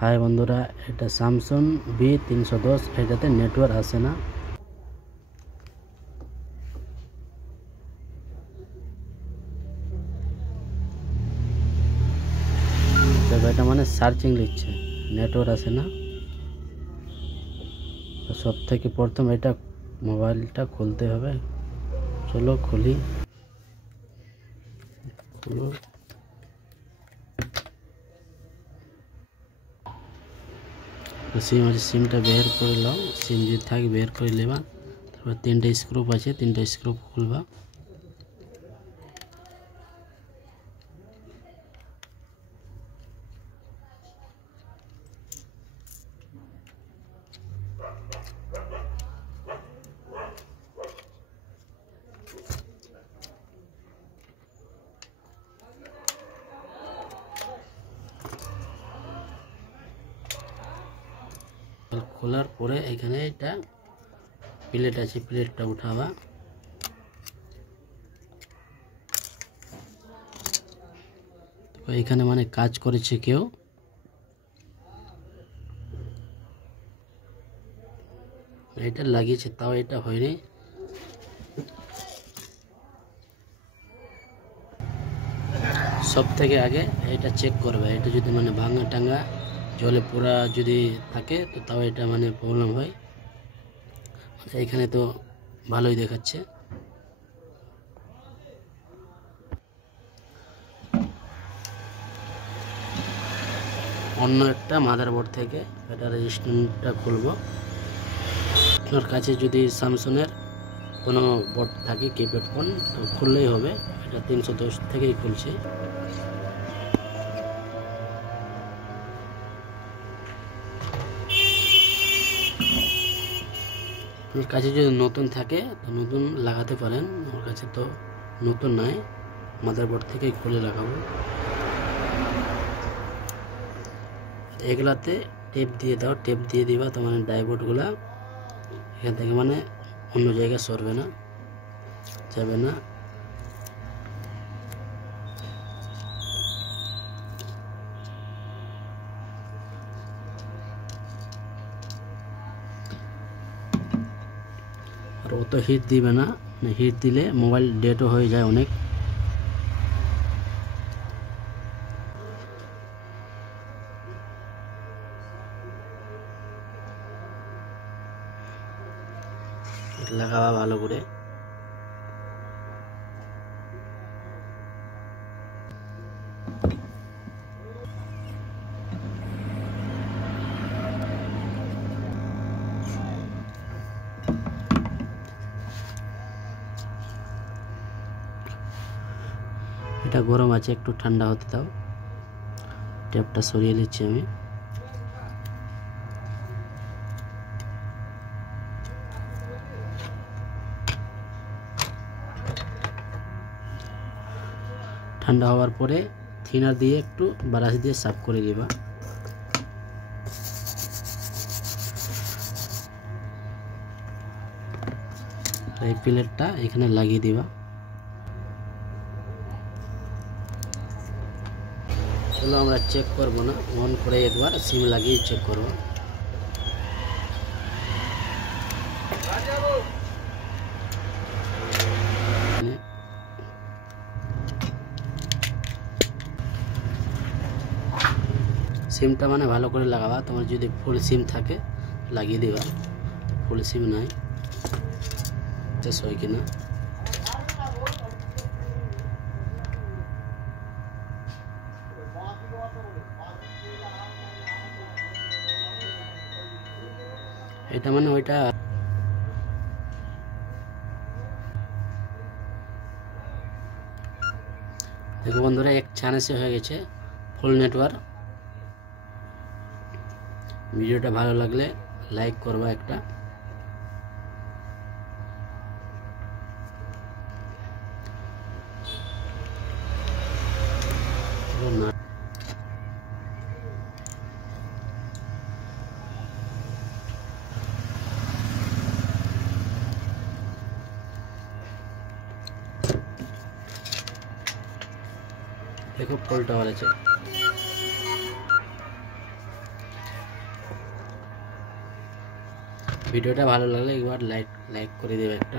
হাই বন্ধুরা, এটা Samsung B310, এটাতে নেটওয়ার্ক আসে না। এটা মানে সার্চিং লিখছে, নেটওয়ার্ক আসে না। তো সব থেকে প্রথম এটা মোবাইলটা খুলতে হবে। চলো খুলি। সিম আছে, সিমটা বের করে নাও। সিম যদি থাকে বের করে নেবা। তারপর তিনটা স্ক্রু আছে, তিনটা স্ক্রু খুলবা। খোলার পরে এখানে এটা প্লেট আছে, প্লেটটা উঠাবা। তো এখানে মানে কাজ করেছে কেউ, এটা লাগিয়েছে, তাও এটা হয়নি। সব থেকে আগে এটা চেক করবে। এটা যদি মানে ভাঙা টাঙ্গা জলে পোড়া যদি থাকে তো তাও এটা মানে প্রবলেম হয়। এখানে তো ভালোই দেখাচ্ছে। অন্য একটা মাদারবোর্ড থেকে এটা রেজিস্ট্যান্টটা খুলবো। আপনার কাছে যদি স্যামসাংয়ের কোনো বোর্ড থাকে কিপ্যাড ফোন তো খুললেই হবে। এটা 310 থেকেই খুলছে। আপনার কাছে যদি নতুন থাকে তো নতুন লাগাতে পারেন। আমার কাছে তো নতুন নাই, মাদারবোর্ড থেকেই খুলে লাগাবো। এগুলাতে টেপ দিয়ে দাও, টেপ দিয়ে দিবা। তো মানে ডাইবোর্ডগুলা এখান থেকে মানে অন্য জায়গায় সরবে না, যাবে না। আর অত হিট দিবে না, হিট দিলে মোবাইল ডেটও হয়ে যায় অনেক। লাগাবা ভালো করে। এটা গরম আছে, একটু ঠান্ডা হতে দাও। টেপটা সরিয়ে নিচ্ছি আমি। ঠান্ডা হওয়ার পরে থিনার দিয়ে একটু ব্রাশ দিয়ে সাফ করে দিবা। এই প্লেটটা এখানে লাগিয়ে দিবা। চলো আমরা চেক করবো না, অন করে একবার সিম লাগিয়ে চেক করবো। সিমটা মানে ভালো করে লাগাবা। তোমার যদি ফুল সিম থাকে লাগিয়ে দিবা, ফুল সিম নাই চেস হয় কিনা। এটা মানে ওইটা দেখো বন্ধুরা, এক চান্সে হয়ে গেছে ফুল নেটওয়ার্ক। ভিডিওটা ভালো লাগলে লাইক করবা একটা। देखो फुल टावर है। ভিডিওটা ভালো লাগলে একবার লাইক করে দেবে একটা।